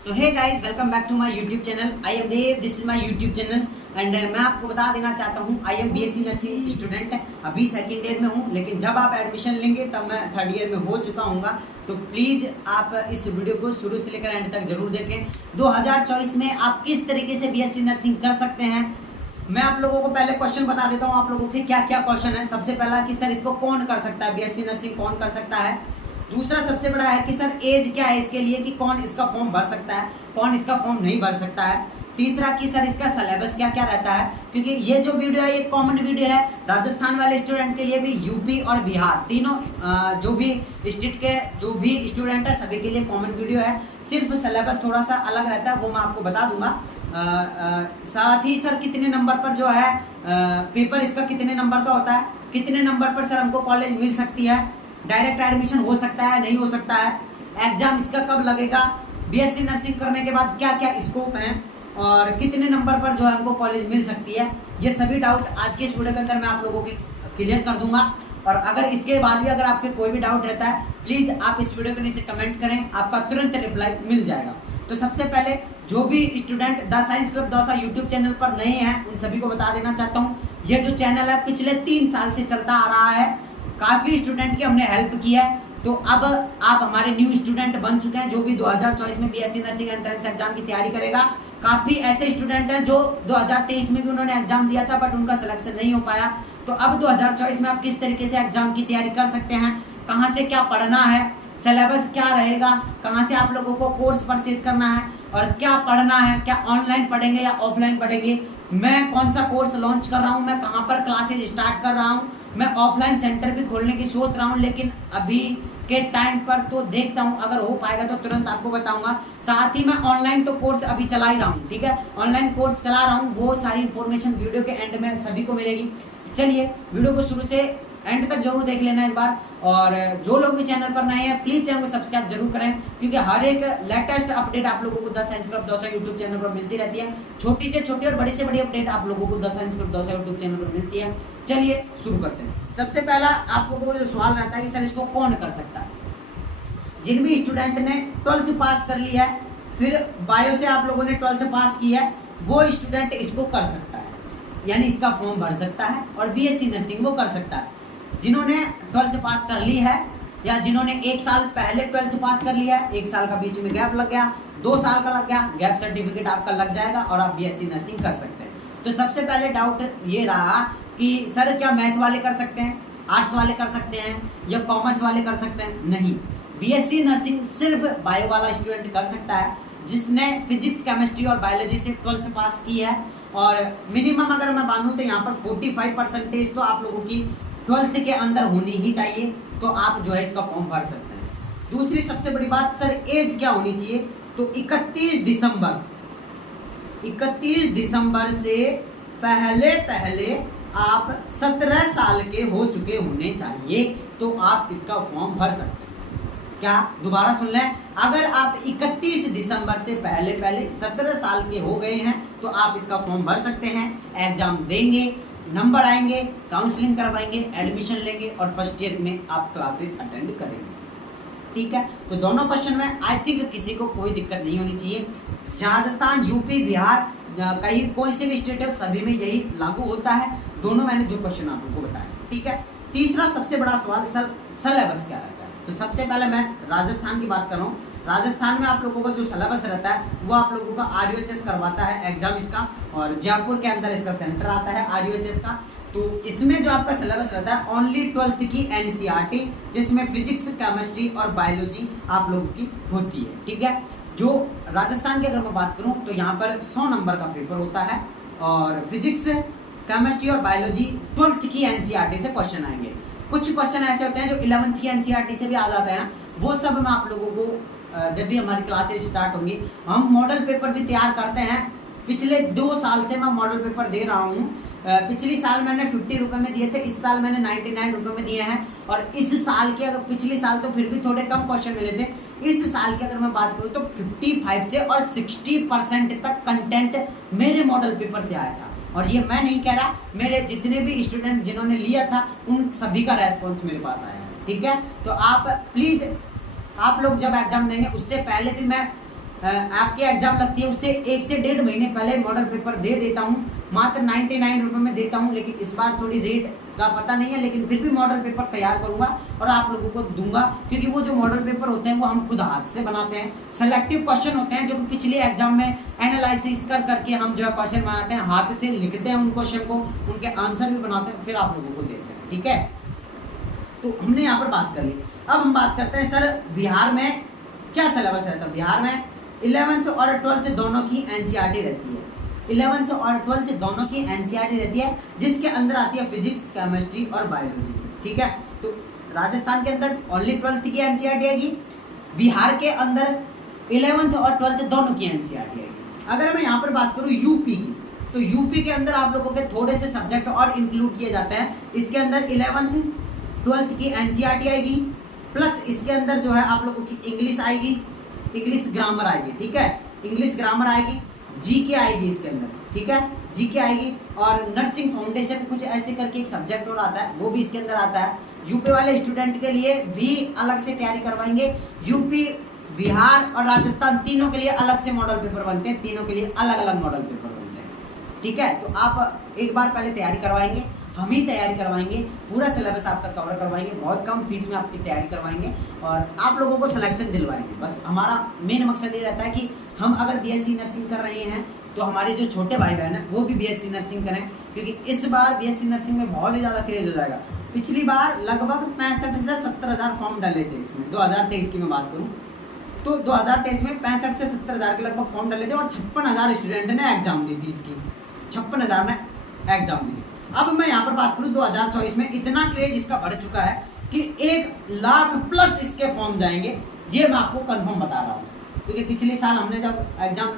So hey guys, welcome back to my YouTube channel. I am Dev, this is my YouTube channel and मैं आपको बता देना चाहता हूँ I am BSc nursing student. अभी second year में हूँ, लेकिन जब आप एडमिशन लेंगे तब मैं थर्ड ईयर में हो चुका हूँगा। तो प्लीज़ आप इस वीडियो को शुरू से लेकर एंड तक जरूर देखें। 2024 में आप किस तरीके से बीएससी नर्सिंग कर सकते हैं, मैं आप लोगों को पहले क्वेश्चन बता देता हूँ। आप लोगों के क्या क्या क्वेश्चन है। सबसे पहला कि सर इसको कौन कर सकता है, बीएससी नर्सिंग कौन कर सकता है। दूसरा सबसे बड़ा है कि सर एज क्या है इसके लिए, कि कौन इसका फॉर्म भर सकता है, कौन इसका फॉर्म नहीं भर सकता है। तीसरा कि सर इसका सिलेबस क्या क्या रहता है, क्योंकि ये जो वीडियो है ये कॉमन वीडियो है राजस्थान वाले स्टूडेंट के लिए भी, यूपी और बिहार तीनों जो भी स्टेट के जो भी स्टूडेंट है सभी के लिए कॉमन वीडियो है। सिर्फ सिलेबस थोड़ा सा अलग रहता है, वो मैं आपको बता दूंगा। साथ ही सर कितने नंबर पर जो है पेपर इसका कितने नंबर का होता है, कितने नंबर पर सर हमको कॉलेज मिल सकती है, डायरेक्ट एडमिशन हो सकता है नहीं हो सकता है, एग्जाम इसका कब लगेगा, बीएससी नर्सिंग करने के बाद क्या क्या स्कोप है और कितने नंबर पर जो है हमको कॉलेज मिल सकती है। ये सभी डाउट आज के इस वीडियो के अंदर मैं आप लोगों के क्लियर कर दूंगा। और अगर इसके बाद भी अगर आपके कोई भी डाउट रहता है, प्लीज आप इस वीडियो के नीचे कमेंट करें, आपका तुरंत रिप्लाई मिल जाएगा। तो सबसे पहले जो भी student the science club Dausa YouTube channel पर नए हैं उन सभी को बता देना चाहता हूँ, ये जो चैनल है पिछले 3 साल से चलता आ रहा है। काफ़ी स्टूडेंट की हमने हेल्प की है, तो अब आप हमारे न्यू स्टूडेंट बन चुके हैं जो भी 2024 में बीएससी नर्सिंग एंट्रेंस एग्जाम की तैयारी करेगा। काफ़ी ऐसे स्टूडेंट हैं जो 2023 में भी उन्होंने एग्जाम दिया था बट उनका सिलेक्शन नहीं हो पाया। तो अब 2024 में आप किस तरीके से एग्जाम की तैयारी कर सकते हैं, कहाँ से क्या पढ़ना है, सिलेबस क्या रहेगा, कहाँ से आप लोगों को कोर्स परचेज करना है और क्या पढ़ना है, क्या ऑनलाइन पढ़ेंगे या ऑफलाइन पढ़ेंगे, मैं कौन सा कोर्स लॉन्च कर रहा हूँ, मैं कहाँ पर क्लासेज स्टार्ट कर रहा हूँ, मैं ऑफलाइन सेंटर भी खोलने की सोच रहा हूँ, लेकिन अभी के टाइम पर तो देखता हूँ, अगर हो पाएगा तो तुरंत आपको बताऊंगा। साथ ही मैं ऑनलाइन तो कोर्स अभी चला ही रहा हूँ, ठीक है, ऑनलाइन कोर्स चला रहा हूँ, वो सारी इन्फॉर्मेशन वीडियो के एंड में सभी को मिलेगी। चलिए वीडियो को शुरू से एंड तक जरूर देख लेना एक बार। और जो लोग भी चैनल पर नए हैं प्लीज चैनल को सब्सक्राइब जरूर करें, क्योंकि हर एक लेटेस्ट अपडेट आप लोगों को the science club Dausa YouTube channel पर मिलती रहती है। छोटी से छोटी और बड़ी से बड़ी अपडेट आप लोगों को the science club Dausa YouTube channel पर मिलती है। चलिए शुरू करते हैं। सबसे पहला आप लोगों को जो सवाल रहता है कि सर इसको कौन कर सकता है, जिन भी स्टूडेंट ने 12th पास कर ली है, फिर बायो से आप लोगों ने 12th पास की है, वो स्टूडेंट इसको कर सकता है, यानी इसका फॉर्म भर सकता है और बीएससी नर्सिंग वो कर सकता है। जिन्होंने 12th पास कर ली है या जिन्होंने 1 साल पहले 12th पास कर लिया है, 1 साल का बीच में गैप लग गया, 2 साल का लग गया, गैप सर्टिफिकेट आपका लग जाएगा और आप बीएससी नर्सिंग कर सकते हैं। तो सबसे पहले डाउट ये रहा कि सर क्या मैथ वाले कर सकते हैं, आर्ट्स वाले कर सकते हैं या कॉमर्स वाले कर सकते हैं। नहीं, बीएससी नर्सिंग सिर्फ बायो वाला स्टूडेंट कर सकता है जिसने फिजिक्स केमिस्ट्री और बायोलॉजी से 12th पास की है। और मिनिमम अगर मैं मानूँ तो यहाँ पर 45% तो आप लोगों की 12th के अंदर होनी ही चाहिए, तो आप जो है इसका फॉर्म भर सकते हैं। दूसरी सबसे बड़ी बात, सर एज क्या होनी चाहिए, तो 31 दिसंबर से पहले पहले आप 17 साल के हो चुके होने चाहिए, तो आप इसका फॉर्म भर सकते हैं। क्या, दोबारा सुन लें, अगर आप 31 दिसंबर से पहले पहले 17 साल के हो गए हैं तो आप इसका फॉर्म भर सकते हैं। एग्जाम देंगे, नंबर आएंगे, काउंसलिंग करवाएंगे, एडमिशन लेंगे और फर्स्ट ईयर में आप क्लासेस अटेंड करेंगे। ठीक है, तो दोनों क्वेश्चन में आई थिंक किसी को कोई दिक्कत नहीं होनी चाहिए। राजस्थान, यूपी, बिहार, कहीं कोई से भी स्टेट है सभी में यही लागू होता है। दोनों मैंने जो क्वेश्चन आप लोगों को बताया, ठीक है। तीसरा सबसे बड़ा सवाल, सर सिलेबस क्या रहता है। तो सबसे पहले मैं राजस्थान की बात कर रहा हूँ। राजस्थान में आप लोगों का जो सिलेबस रहता है वो आप लोगों का RUHS करवाता है एग्जाम इसका, और जयपुर के अंदर इसका सेंटर आता है RUHS का। तो इसमें जो आपका सिलेबस रहता है ओनली 12th की NCERT, जिसमें फिजिक्स, केमिस्ट्री और बायोलॉजी आप लोगों की होती है, ठीक है। जो राजस्थान की अगर मैं बात करूँ तो यहाँ पर 100 नंबर का पेपर होता है और फिजिक्स, केमिस्ट्री और बायोलॉजी 12th की NCERT से क्वेश्चन आएंगे। कुछ क्वेश्चन ऐसे होते हैं जो 11th की NCERT से भी आ जाते हैं, वो सब मैं आप लोगों को जब भी हमारी क्लासेस स्टार्ट होंगी, हम मॉडल पेपर भी तैयार करते हैं। पिछले 2 साल से मैं मॉडल पेपर दे रहा हूँ। पिछली साल मैंने 50 रुपये में दिए थे, इस साल मैंने 99 रुपये में दिए हैं। और इस साल के, अगर पिछले साल तो फिर भी थोड़े कम क्वेश्चन मिले थे, इस साल की अगर मैं बात करूँ तो 55 से और 60% तक कंटेंट मेरे मॉडल पेपर से आया था। और ये मैं नहीं कह रहा, मेरे जितने भी स्टूडेंट जिन्होंने लिया था उन सभी का रेस्पॉन्स मेरे पास आया है, ठीक है। तो आप प्लीज़, आप लोग जब एग्जाम देंगे उससे पहले भी मैं आपकी एग्जाम लगती है उससे 1 से 1.5 महीने पहले मॉडल पेपर दे देता हूँ, मात्र 99 रुपये में देता हूँ। लेकिन इस बार थोड़ी रेट का पता नहीं है, लेकिन फिर भी मॉडल पेपर तैयार करूंगा और आप लोगों को दूंगा, क्योंकि वो जो मॉडल पेपर होते हैं वो हम खुद हाथ से बनाते हैं। सेलेक्टिव क्वेश्चन होते हैं जो कि पिछले एग्जाम में एनालिसिस कर करके हम जो है क्वेश्चन बनाते हैं, हाथ से लिखते हैं उन क्वेश्चन को, उनके आंसर भी बनाते हैं, फिर आप लोगों को देते हैं। ठीक है, तो हमने यहाँ पर बात कर ली। अब हम बात करते हैं सर बिहार में क्या सिलेबस रहता है। बिहार में 11th और 12th दोनों की एनसीईआरटी रहती है। 11th और 12th दोनों की एनसीईआरटी रहती है, जिसके अंदर आती है फिजिक्स, केमिस्ट्री और बायोलॉजी। ठीक है, तो राजस्थान के अंदर ओनली 12th की एनसीईआरटी आएगी, बिहार के अंदर 11th और 12th दोनों की एनसीईआरटी आएगी। अगर मैं यहाँ पर बात करूँ यूपी की, तो यूपी के अंदर आप लोगों के थोड़े से सब्जेक्ट और इंक्लूड किए जाते हैं। इसके अंदर 11th 12th की एनसीईआरटी आएगी, प्लस इसके अंदर जो है आप लोगों की इंग्लिश आएगी, इंग्लिश ग्रामर आएगी। ठीक है, इंग्लिश ग्रामर आएगी, जीके आएगी इसके अंदर। ठीक है, जीके आएगी, और नर्सिंग फाउंडेशन कुछ ऐसे करके एक सब्जेक्ट और आता है, वो भी इसके अंदर आता है। यूपी वाले स्टूडेंट के लिए भी अलग से तैयारी करवाएंगे। यूपी, बिहार और राजस्थान तीनों के लिए अलग से मॉडल पेपर बनते हैं, तीनों के लिए अलग अलग मॉडल पेपर बनते हैं। ठीक है, तो आप एक बार पहले तैयारी करवाएंगे, हम ही तैयारी करवाएंगे, पूरा सिलेबस आपका कवर करवाएंगे, बहुत कम फीस में आपकी तैयारी करवाएंगे और आप लोगों को सिलेक्शन दिलवाएंगे। बस हमारा मेन मकसद ये रहता है कि हम अगर बीएससी नर्सिंग कर रहे हैं तो हमारे जो छोटे भाई बहन हैं वो भी बीएससी नर्सिंग करें, क्योंकि इस बार बीएससी नर्सिंग में बहुत ही ज़्यादा क्रेज हो जाएगा। पिछली बार लगभग 65 से 70 हज़ार फॉर्म डाले थे इसमें, 2023 की मैं बात करूँ तो 2023 में 65 से 70 हज़ार के लगभग फॉर्म डाले थे और 56,000 स्टूडेंट ने एग्जाम दी थी इसकी, 56,000 ने एग्जाम दी। अब मैं यहाँ पर बात करूँ 2024 में इतना क्रेज इसका बढ़ चुका है कि 1 लाख प्लस इसके फॉर्म जाएंगे, ये मैं आपको कंफर्म बता रहा हूँ। क्योंकि पिछले साल हमने जब एग्जाम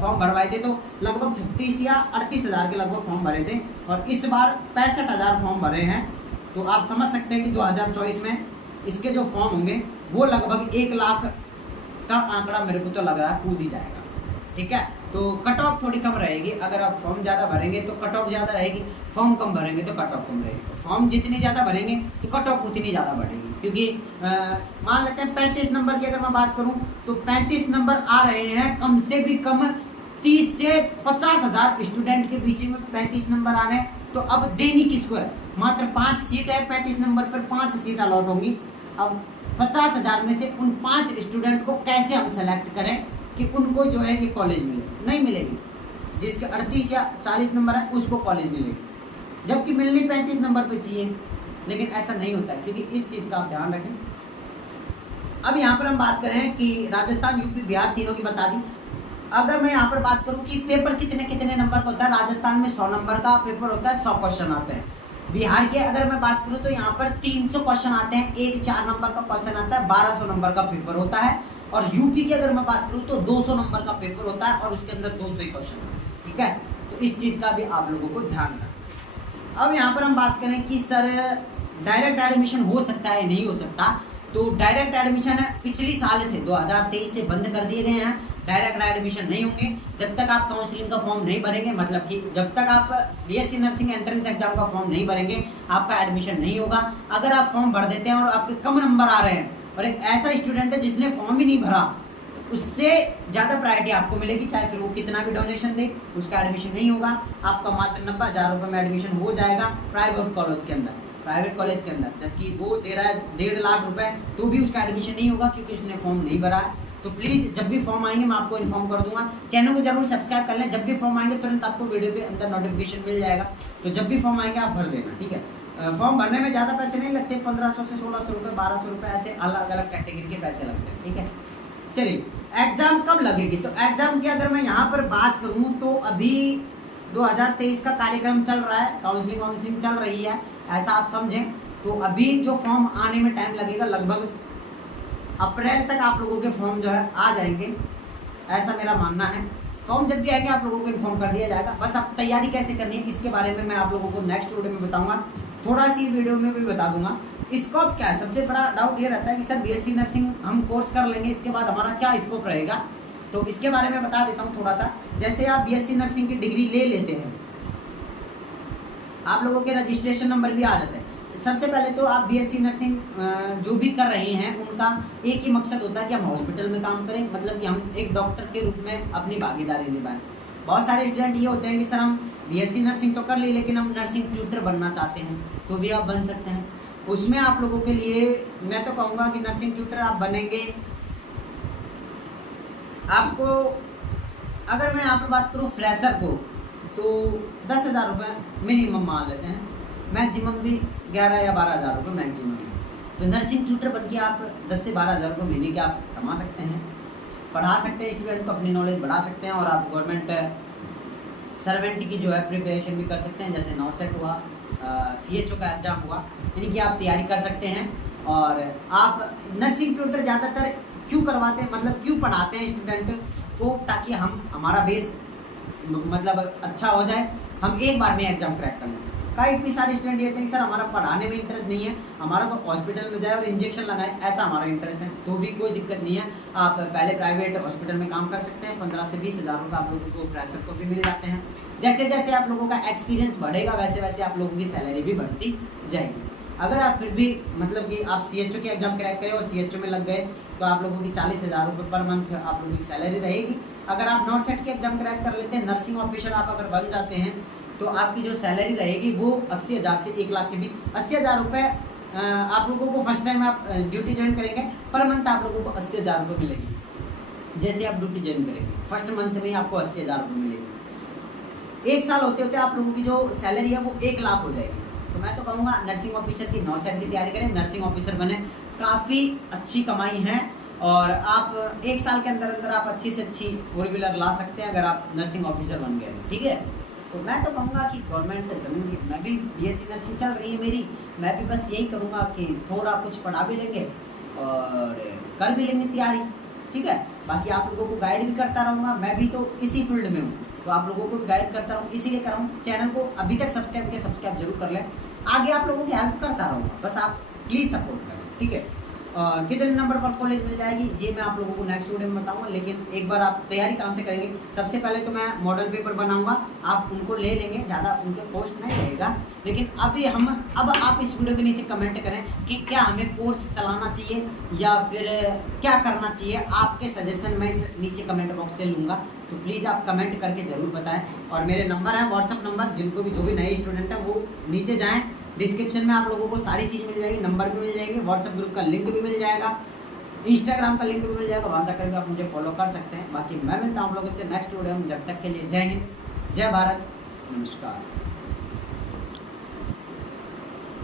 फॉर्म भरवाए थे तो लगभग 36 या 38 हज़ार के लगभग फॉर्म भरे थे, और इस बार 65,000 फॉर्म भरे हैं। तो आप समझ सकते हैं कि 2024 में इसके जो फॉर्म होंगे वो लगभग 1 लाख का आंकड़ा मेरे को तो लग रहा है कूद ही जाएगा। ठीक है, तो कट ऑफ थोड़ी कम रहेगी। अगर आप फॉर्म ज़्यादा भरेंगे तो कट ऑफ ज़्यादा रहेगी, फॉर्म कम भरेंगे तो कट ऑफ कम रहेगी। फॉर्म जितनी ज़्यादा भरेंगे तो कट ऑफ उतनी ज़्यादा बढ़ेगी, क्योंकि मान लेते हैं 35 नंबर की अगर मैं बात करूं तो 35 नंबर आ रहे हैं, कम से भी कम 30 से 50 हज़ार स्टूडेंट के बीच में 35 नंबर आ रहे हैं। तो अब देनी किसको है, मात्र 5 सीट है, 35 नंबर पर 5 सीट अलॉट होंगी। अब 50 हज़ार में से उन 5 स्टूडेंट को कैसे हम सेलेक्ट करें कि उनको जो है ये कॉलेज मिले? नहीं मिलेगी। जिसके 38 या 40 नंबर है उसको कॉलेज मिलेगी, जबकि मिलनी 35 नंबर पे चाहिए, लेकिन ऐसा नहीं होता है, क्योंकि इस चीज़ का आप ध्यान रखें। अब यहाँ पर हम बात करें कि राजस्थान, यूपी, बिहार तीनों की बता दी। अगर मैं यहाँ पर बात करूँ कि पेपर कितने कितने नंबर का होता है, राजस्थान में 100 नंबर का पेपर होता है, 100 क्वेश्चन आते हैं। बिहार के अगर मैं बात करूँ तो यहाँ पर 300 क्वेश्चन आते हैं, एक 4 नंबर का क्वेश्चन आता है, 1200 नंबर का पेपर होता है। और यूपी की अगर मैं बात करूँ तो 200 नंबर का पेपर होता है और उसके अंदर 200 ही क्वेश्चन है। ठीक है, तो इस चीज़ का भी आप लोगों को ध्यान रखना। अब यहाँ पर हम बात करें कि सर डायरेक्ट एडमिशन हो सकता है नहीं हो सकता, तो डायरेक्ट एडमिशन पिछली साल से 2023 से बंद कर दिए गए हैं। डायरेक्ट एडमिशन नहीं होंगे जब तक आप काउंसलिंग का फॉर्म नहीं भरेंगे, मतलब कि जब तक आप बीएससी नर्सिंग एंट्रेंस एग्जाम का फॉर्म नहीं भरेंगे आपका एडमिशन नहीं होगा। अगर आप फॉर्म भर देते हैं और आपके कम नंबर आ रहे हैं और एक ऐसा स्टूडेंट है जिसने फॉर्म ही नहीं भरा, तो उससे ज़्यादा प्रायोरिटी आपको मिलेगी, चाहे फिर वो कितना भी डोनेशन दे, उसका एडमिशन नहीं होगा। आपका मात्र 90,000 रुपये में एडमिशन हो जाएगा प्राइवेट कॉलेज के अंदर, प्राइवेट कॉलेज के अंदर, जबकि वो दे रहा है 1.5 लाख रुपए, तो भी उसका एडमिशन नहीं होगा क्योंकि उसने फॉर्म नहीं भरा है। तो प्लीज़ जब भी फॉर्म आएंगे मैं आपको इन्फॉर्म कर दूंगा। चैनल को जरूर सब्सक्राइब कर लें, जब भी फॉर्म आएंगे तुरंत आपको वीडियो के अंदर नोटिफिकेशन मिल जाएगा। तो जब भी फॉर्म आएंगे आप भर देना। ठीक है, फॉर्म भरने में ज़्यादा पैसे नहीं लगते, 1500 से 1600 रुपये, 1200 रुपये, ऐसे अलग अलग कैटेगरी के पैसे लगते हैं। ठीक है, चलिए एग्ज़ाम कब लगेगी, तो एग्ज़ाम की अगर मैं यहाँ पर बात करूँ तो अभी 2023 का कार्यक्रम चल रहा है, काउंसलिंग चल रही है, ऐसा आप समझें। तो अभी जो फॉर्म आने में टाइम लगेगा, लगभग अप्रैल तक आप लोगों के फॉर्म जो है आ जाएंगे, ऐसा मेरा मानना है। फॉर्म जब भी आएंगे आप लोगों को इन्फॉर्म कर दिया जाएगा। बस अब तैयारी कैसे करनी है इसके बारे में मैं आप लोगों को नेक्स्ट वीडियो में बताऊंगा, थोड़ा सी वीडियो में भी बता दूंगा। स्कोप क्या है, सबसे बड़ा डाउट ये रहता है कि सर बीएससी नर्सिंग हम कोर्स कर लेंगे, इसके बाद हमारा क्या स्कोप रहेगा, तो इसके बारे में बता देता हूँ थोड़ा सा। जैसे आप बीएससी नर्सिंग की डिग्री ले लेते हैं, आप लोगों के रजिस्ट्रेशन नंबर भी आ जाते हैं। सबसे पहले तो आप बीएससी नर्सिंग जो भी कर रहे हैं उनका एक ही मकसद होता है कि हम हॉस्पिटल में काम करें, मतलब कि हम एक डॉक्टर के रूप में अपनी भागीदारी निभाएं। बहुत सारे स्टूडेंट ये होते हैं कि सर हम बीएससी नर्सिंग तो कर ली लेकिन हम नर्सिंग ट्यूटर बनना चाहते हैं, तो भी आप बन सकते हैं। उसमें आप लोगों के लिए मैं तो कहूँगा कि नर्सिंग ट्यूटर आप बनेंगे, आपको अगर मैं आप बात करूँ फ्रेशर को तो 10,000 रुपये मिनिमम मान लेते हैं, मैक्सिमम भी 11 या 12,000 रुपये मैक्सिमम है। तो नर्सिंग ट्यूटर बन के आप 10 से 12,000 रुपये महीने के आप कमा सकते हैं, पढ़ा सकते हैं स्टूडेंट को, अपनी नॉलेज बढ़ा सकते हैं और आप गवर्नमेंट सर्वेंट की जो है प्रिपरेशन भी कर सकते हैं, जैसे नॉसेट हुआ, CHO का एग्जाम हुआ, यानी कि आप तैयारी कर सकते हैं। और आप नर्सिंग ट्यूटर ज़्यादातर क्यों करवाते हैं, मतलब क्यों पढ़ाते हैं स्टूडेंट को, ताकि हमारा बेस मतलब अच्छा हो जाए, हम एक बार में एग्जाम क्रैक कर लें। कई सारे स्टूडेंट ये कहते हैं कि सर हमारा पढ़ाने में इंटरेस्ट नहीं है, हमारा तो हॉस्पिटल में जाए और इंजेक्शन लगाए, ऐसा हमारा इंटरेस्ट है, तो भी कोई दिक्कत नहीं है। आप पहले प्राइवेट हॉस्पिटल में काम कर सकते हैं, 15 से 20,000 रुपये आप लोगों को फ्रेशर को भी मिल जाते हैं। जैसे जैसे आप लोगों का एक्सपीरियंस बढ़ेगा वैसे वैसे आप लोगों की सैलरी भी बढ़ती जाएगी। अगर आप फिर भी मतलब कि आप CHO के एग्जाम क्रैक करें और CHO में लग गए तो आप लोगों की 40,000 रुपये पर मंथ आप लोगों की सैलरी रहेगी। अगर आप नॉट-सेट के एग्जाम क्रैक कर लेते हैं, नर्सिंग ऑफिसर आप अगर बन जाते हैं तो आपकी जो सैलरी रहेगी वो 80,000 से 1 लाख के बीच, 80,000 रुपये आप लोगों को फर्स्ट टाइम आप ड्यूटी ज्वाइन करेंगे पर मंथ आप लोगों को 80,000 रुपये मिलेगी। जैसे आप ड्यूटी ज्वाइन करेंगे फर्स्ट मंथ में आपको 80,000 रुपये मिलेगी। 1 साल होते होते आप लोगों की जो सैलरी है वो 1 लाख हो जाएगी। तो मैं तो कहूँगा नर्सिंग ऑफिसर की नॉट-सेट की तैयारी करें, नर्सिंग ऑफिसर बने, काफ़ी अच्छी कमाई है और आप 1 साल के अंदर अंदर आप अच्छी से अच्छी 4 व्हीलर ला सकते हैं अगर आप नर्सिंग ऑफिसर बन गए, ठीक है। तो मैं तो कहूँगा कि गवर्नमेंट ज़मीन की, मैं भी BSc नर्सिंग चल रही है मेरी, मैं भी बस यही करूँगा कि थोड़ा कुछ पढ़ा भी लेंगे और कर भी लेंगे तैयारी, ठीक है। बाकी आप लोगों को गाइड भी करता रहूँगा, मैं भी तो इसी फील्ड में हूँ तो आप लोगों को भी गाइड करता रहूँ, इसीलिए कर रहा हूँ। चैनल को अभी तक सब्सक्राइब किया, सब्सक्राइब जरूर कर लें, आगे आप लोगों की हेल्प करता रहूँगा, बस आप प्लीज़ सपोर्ट करें, ठीक है। कितने नंबर पर कॉलेज मिल जाएगी ये मैं आप लोगों को नेक्स्ट वीडियो में बताऊंगा, लेकिन एक बार आप तैयारी कहाँ से करेंगे, सबसे पहले तो मैं मॉडल पेपर बनाऊंगा, आप उनको ले लेंगे, ज़्यादा उनके कॉस्ट नहीं रहेगा। लेकिन अब आप इस वीडियो के नीचे कमेंट करें कि क्या हमें कोर्स चलाना चाहिए या फिर क्या करना चाहिए, आपके सजेशन मैं इस नीचे कमेंट बॉक्स से लूँगा, तो प्लीज़ आप कमेंट करके ज़रूर बताएँ। और मेरे नंबर है व्हाट्सअप नंबर, जिनको भी जो भी नए स्टूडेंट हैं वो नीचे जाएँ, डिस्क्रिप्शन में आप लोगों को सारी चीज़ मिल जाएगी, नंबर भी मिल जाएगी, व्हाट्सएप ग्रुप का लिंक भी मिल जाएगा, इंस्टाग्राम का लिंक भी मिल जाएगा, वहाँ जाकर भी आप मुझे फॉलो कर सकते हैं। बाकी मैं मिलता हूँ आप लोगों से नेक्स्ट वीडियो में, जब तक के लिए जय हिंद, जय भारत, नमस्कार।